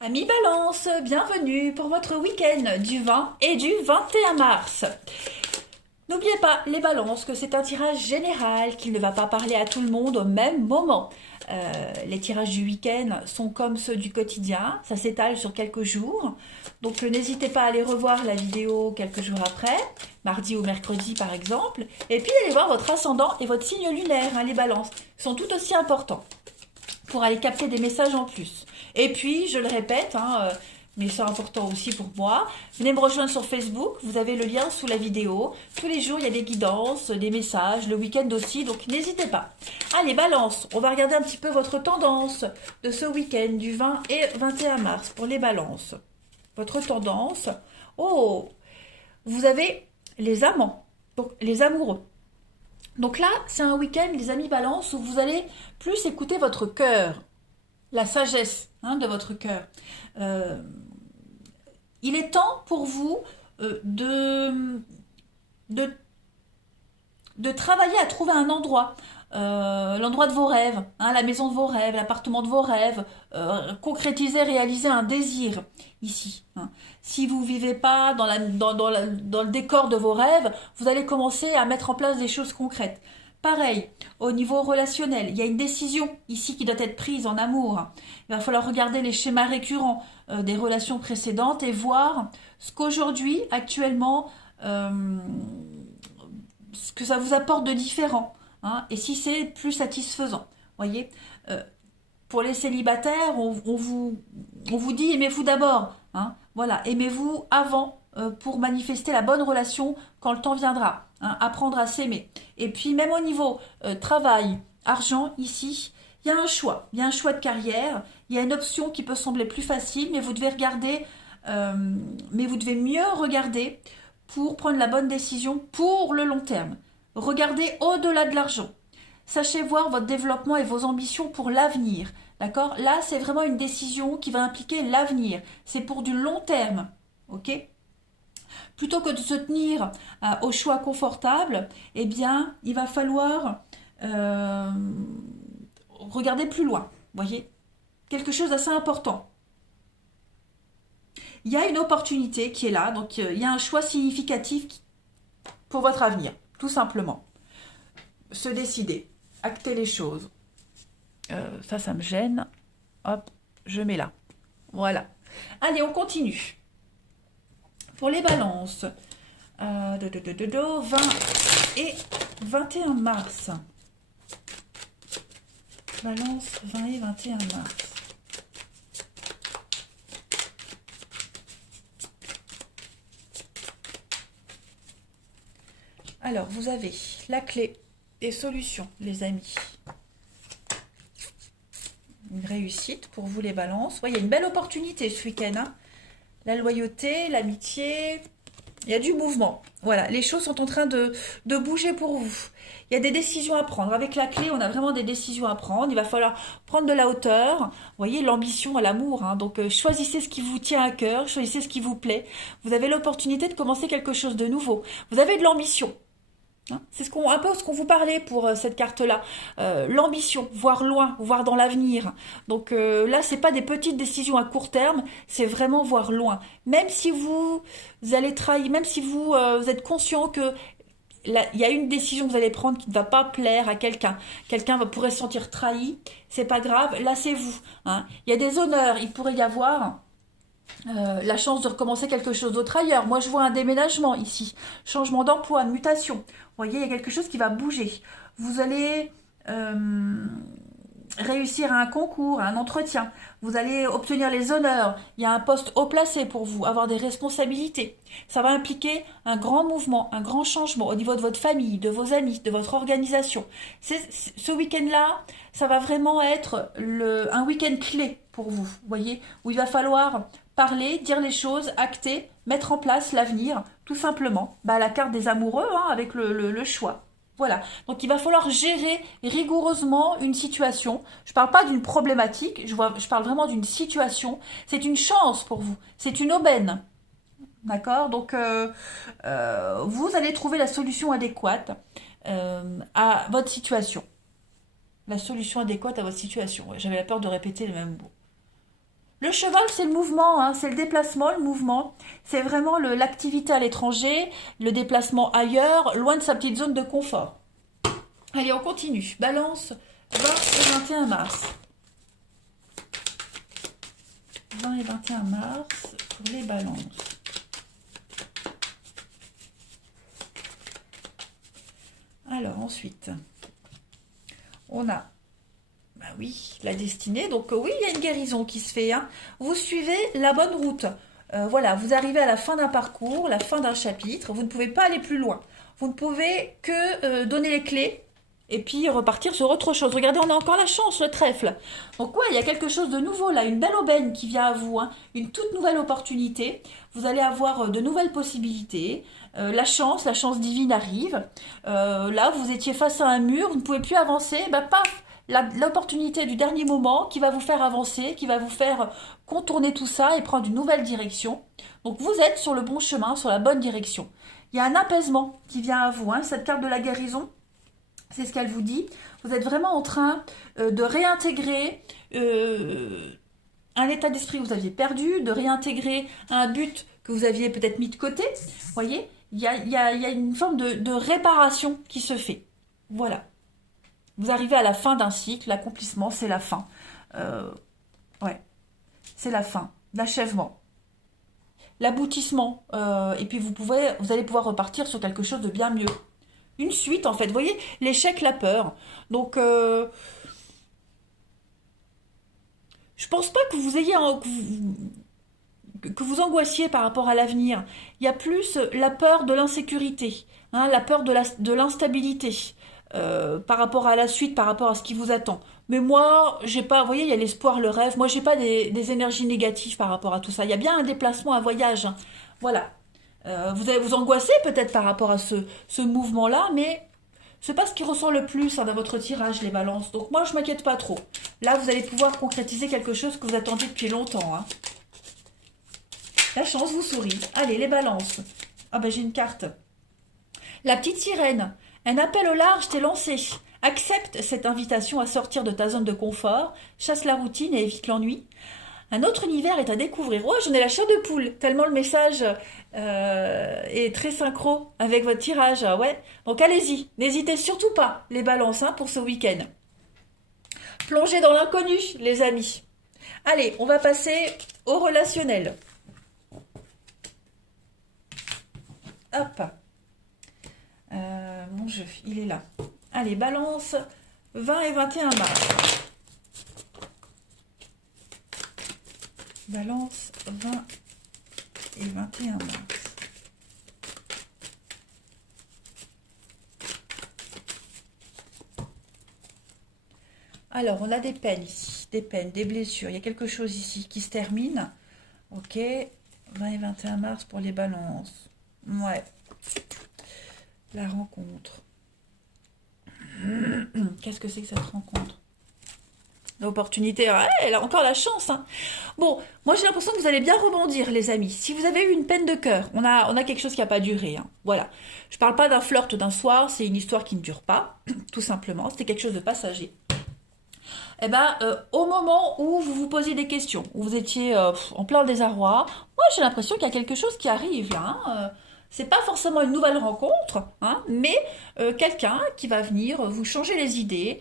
Amis Balance, bienvenue pour votre week-end du 20 et du 21 mars. N'oubliez pas, les balances, que c'est un tirage général, qu'il ne va pas parler à tout le monde au même moment. Les tirages du week-end sont comme ceux du quotidien, ça s'étale sur quelques jours. Donc n'hésitez pas à aller revoir la vidéo quelques jours après, mardi ou mercredi par exemple. Et puis allez voir votre ascendant et votre signe lunaire, les balances, sont tout aussi importants pour aller capter des messages en plus. Et puis, je le répète, mais c'est important aussi pour moi, venez me rejoindre sur Facebook, vous avez le lien sous la vidéo. Tous les jours, il y a des guidances, des messages, le week-end aussi, donc n'hésitez pas. Allez, balance, on va regarder un petit peu votre tendance de ce week-end du 20 et 21 mars pour les balances. Votre tendance, oh, vous avez les amants, donc les amoureux. Donc là, c'est un week-end, les amis balance, où vous allez plus écouter votre cœur, la sagesse de votre cœur. Euh, il est temps pour vous de, de travailler à trouver un endroit. L'endroit de vos rêves, la maison de vos rêves, l'appartement de vos rêves, concrétiser, réaliser un désir ici. Si vous ne vivez pas dans le décor de vos rêves, vous allez commencer à mettre en place des choses concrètes. Pareil, au niveau relationnel, il y a une décision ici qui doit être prise en amour. Il va falloir regarder les schémas récurrents des relations précédentes et voir ce qu'aujourd'hui, actuellement, ce que ça vous apporte de différent. Et si c'est plus satisfaisant. Voyez, pour les célibataires, on vous dit aimez-vous d'abord. Voilà, aimez-vous avant pour manifester la bonne relation quand le temps viendra. Apprendre à s'aimer. Et puis même au niveau travail, argent, ici, il y a un choix. Il y a un choix de carrière. Il y a une option qui peut sembler plus facile, mais vous devez regarder, mais vous devez mieux regarder pour prendre la bonne décision pour le long terme. Regardez au-delà de l'argent. Sachez voir votre développement et vos ambitions pour l'avenir. D'accord? Là, c'est vraiment une décision qui va impliquer l'avenir. C'est pour du long terme. Ok? Plutôt que de se tenir au choix confortable, eh bien, il va falloir regarder plus loin. Voyez? Quelque chose d'assez important. Il y a une opportunité qui est là, donc il y a un choix significatif pour votre avenir, tout simplement. Se décider, acter les choses. Ça me gêne. Hop, je mets là. Voilà. Allez, on continue. Pour les balances, 20 et 21 mars. Balance 20 et 21 mars. Alors, vous avez la clé des solutions, les amis. Une réussite pour vous, les balances. Ouais, il y a une belle opportunité ce week-end. La loyauté, l'amitié, il y a du mouvement. Voilà, les choses sont en train de bouger pour vous. Il y a des décisions à prendre. Avec la clé, on a vraiment des décisions à prendre. Il va falloir prendre de la hauteur. Vous voyez, l'ambition à l'amour. Donc, choisissez ce qui vous tient à cœur. Choisissez ce qui vous plaît. Vous avez l'opportunité de commencer quelque chose de nouveau. Vous avez de l'ambition. C'est un peu ce qu'on vous parlait pour cette carte-là. L'ambition, voir loin, voir dans l'avenir. Donc là, c'est pas des petites décisions à court terme, c'est vraiment voir loin. Même si vous allez trahir, même si vous êtes conscient que il y a une décision que vous allez prendre qui ne va pas plaire à quelqu'un. Quelqu'un pourrait se sentir trahi, c'est pas grave, là c'est vous. Il y a des honneurs, il pourrait y avoir la chance de recommencer quelque chose d'autre ailleurs. Moi, je vois un déménagement ici, changement d'emploi, mutation. Vous voyez, il y a quelque chose qui va bouger. Vous allez réussir à un concours, à un entretien. Vous allez obtenir les honneurs. Il y a un poste haut placé pour vous, avoir des responsabilités. Ça va impliquer un grand mouvement, un grand changement au niveau de votre famille, de vos amis, de votre organisation. Ce week-end-là, ça va vraiment être un week-end clé pour vous, voyez, où il va falloir parler, dire les choses, acter, mettre en place l'avenir, tout simplement. La carte des amoureux, avec le choix. Voilà. Donc il va falloir gérer rigoureusement une situation. Je ne parle pas d'une problématique, je parle vraiment d'une situation. C'est une chance pour vous. C'est une aubaine. D'accord? Donc vous allez trouver la solution adéquate à votre situation. La solution adéquate à votre situation. Ouais, j'avais la peur de répéter le même mot. Le cheval, c'est le mouvement, hein, c'est le déplacement, le mouvement. C'est vraiment l'activité à l'étranger, le déplacement ailleurs, loin de sa petite zone de confort. Allez, on continue. Balance, 20 et 21 mars. 20 et 21 mars pour les balances. Alors, ensuite, on a, bah oui, la destinée. Donc, oui, il y a une guérison qui se fait, hein. Vous suivez la bonne route. Voilà, vous arrivez à la fin d'un parcours, la fin d'un chapitre. Vous ne pouvez pas aller plus loin. Vous ne pouvez que donner les clés et puis repartir sur autre chose. Regardez, on a encore la chance, le trèfle. Donc, ouais, il y a quelque chose de nouveau là, une belle aubaine qui vient à vous, hein, une toute nouvelle opportunité. Vous allez avoir de nouvelles possibilités. La chance divine arrive. Là, vous étiez face à un mur, vous ne pouvez plus avancer. Bah, paf, l'opportunité du dernier moment qui va vous faire avancer, qui va vous faire contourner tout ça et prendre une nouvelle direction. Donc, vous êtes sur le bon chemin, sur la bonne direction. Il y a un apaisement qui vient à vous, hein, cette carte de la guérison. C'est ce qu'elle vous dit. Vous êtes vraiment en train de réintégrer un état d'esprit que vous aviez perdu, de réintégrer un but que vous aviez peut-être mis de côté. Vous voyez, il y a une forme de réparation qui se fait. Voilà. Vous arrivez à la fin d'un cycle, l'accomplissement, c'est la fin. Ouais, c'est la fin, l'achèvement, l'aboutissement. Et puis vous allez pouvoir repartir sur quelque chose de bien mieux. Une suite, en fait. Vous voyez, l'échec, la peur. Donc, je pense pas que vous ayez que vous angoissiez par rapport à l'avenir. Il y a plus la peur de l'insécurité, hein, la peur de l'instabilité par rapport à la suite, par rapport à ce qui vous attend. Mais moi, j'ai pas, vous voyez, il y a l'espoir, le rêve. Moi, j'ai pas des énergies négatives par rapport à tout ça. Il y a bien un déplacement, un voyage, hein. Voilà. Vous allez vous angoisser peut-être par rapport à ce mouvement-là, mais c'est pas ce qui ressort le plus, hein, dans votre tirage, les balances. Donc moi, je m'inquiète pas trop. Là, vous allez pouvoir concrétiser quelque chose que vous attendiez depuis longtemps, hein. La chance vous sourit. Allez, les balances. Ah ben, j'ai une carte. La petite sirène. Un appel au large t'est lancé. Accepte cette invitation à sortir de ta zone de confort, chasse la routine et évite l'ennui. Un autre univers est à découvrir. Oh, j'en ai la chair de poule, tellement le message est très synchro avec votre tirage. Ouais. Donc allez-y, n'hésitez surtout pas, les balances, hein, pour ce week-end. Plongez dans l'inconnu, les amis. Allez, on va passer au relationnel. Hop. Mon jeu, il est là. Allez, balance, 20 et 21 mars. Balance, 20 et 21 mars. Alors, on a des peines ici, des peines, des blessures. Il y a quelque chose ici qui se termine. Ok, 20 et 21 mars pour les balances. Ouais. La rencontre. Qu'est-ce que c'est que cette rencontre? L'opportunité, ouais, elle a encore la chance, hein. Bon, moi j'ai l'impression que vous allez bien rebondir, les amis. Si vous avez eu une peine de cœur, on a quelque chose qui n'a pas duré, hein. Voilà. Je parle pas d'un flirt d'un soir, c'est une histoire qui ne dure pas, tout simplement. C'était quelque chose de passager. Eh ben, au moment où vous vous posiez des questions, où vous étiez en plein désarroi, moi j'ai l'impression qu'il y a quelque chose qui arrive là, hein. C'est pas forcément une nouvelle rencontre, hein, mais quelqu'un qui va venir vous changer les idées,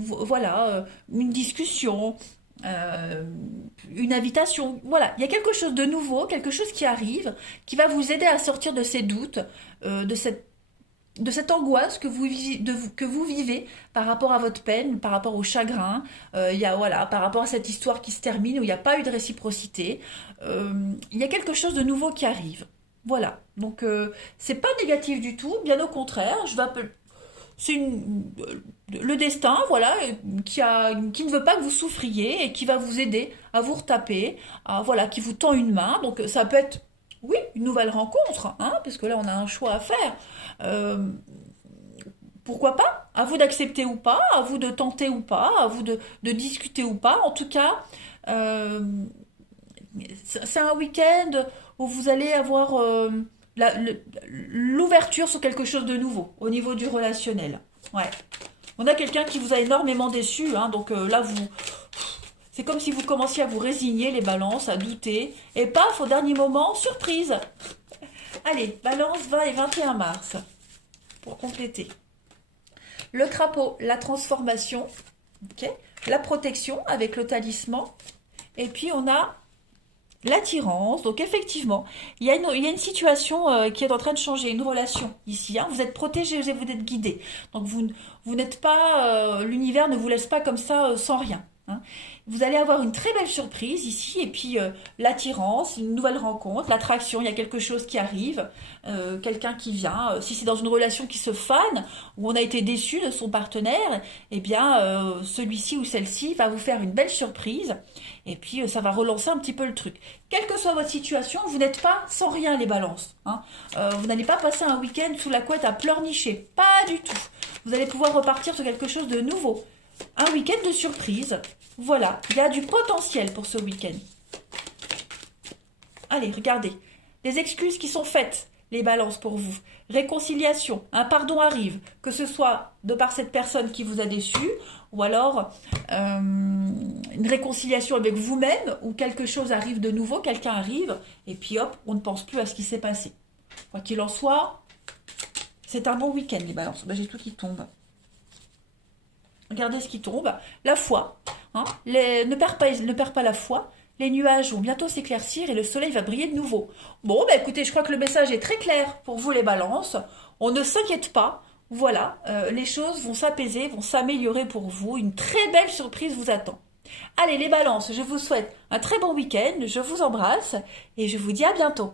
voilà, une discussion, une invitation. Voilà, il y a quelque chose de nouveau, quelque chose qui arrive, qui va vous aider à sortir de ces doutes, de cette angoisse que vous vivez par rapport à votre peine, par rapport au chagrin, voilà, par rapport à cette histoire qui se termine où il n'y a pas eu de réciprocité. Il y a quelque chose de nouveau qui arrive. Voilà, donc c'est pas négatif du tout, bien au contraire, c'est le destin, voilà, qui ne veut pas que vous souffriez et qui va vous aider à vous retaper, voilà, qui vous tend une main. Donc ça peut être, oui, une nouvelle rencontre, hein, parce que là on a un choix à faire. Pourquoi pas? À vous d'accepter ou pas, à vous de tenter ou pas, à vous de discuter ou pas. En tout cas, c'est un week-end où vous allez avoir l'ouverture sur quelque chose de nouveau au niveau du relationnel. Ouais. On a quelqu'un qui vous a énormément déçu, hein, donc là C'est comme si vous commenciez à vous résigner, les balances, à douter. Et paf, au dernier moment, surprise. Allez, balance 20 et 21 mars, pour compléter. Le crapaud, la transformation, ok, la protection avec le talisman. Et puis on a l'attirance. Donc effectivement, il y a une situation qui est en train de changer, une relation ici. Hein. Vous êtes protégé, vous êtes guidé. Donc vous n'êtes pas, l'univers ne vous laisse pas comme ça sans rien. Hein. Vous allez avoir une très belle surprise ici, et puis l'attirance, une nouvelle rencontre, l'attraction, il y a quelque chose qui arrive, quelqu'un qui vient, si c'est dans une relation qui se fane, où on a été déçu de son partenaire, eh bien celui-ci ou celle-ci va vous faire une belle surprise, et puis ça va relancer un petit peu le truc. Quelle que soit votre situation, vous n'êtes pas sans rien les balances. Hein. Vous n'allez pas passer un week-end sous la couette à pleurnicher, pas du tout. Vous allez pouvoir repartir sur quelque chose de nouveau. Un week-end de surprise. Voilà, il y a du potentiel pour ce week-end. Allez, regardez. Les excuses qui sont faites, les balances pour vous. Réconciliation, un pardon arrive, que ce soit de par cette personne qui vous a déçu, ou alors une réconciliation avec vous-même, ou quelque chose arrive de nouveau, quelqu'un arrive, et puis hop, on ne pense plus à ce qui s'est passé. Quoi qu'il en soit, c'est un bon week-end, les balances. Ben, j'ai tout qui tombe. Regardez ce qui tombe. La foi. Hein, ne perds pas la foi. Les nuages vont bientôt s'éclaircir et le soleil va briller de nouveau. Bon, bah écoutez, je crois que le message est très clair pour vous les balances. On ne s'inquiète pas. Voilà, les choses vont s'apaiser, vont s'améliorer pour vous. Une très belle surprise vous attend. Allez, les balances, je vous souhaite un très bon week-end. Je vous embrasse et je vous dis à bientôt.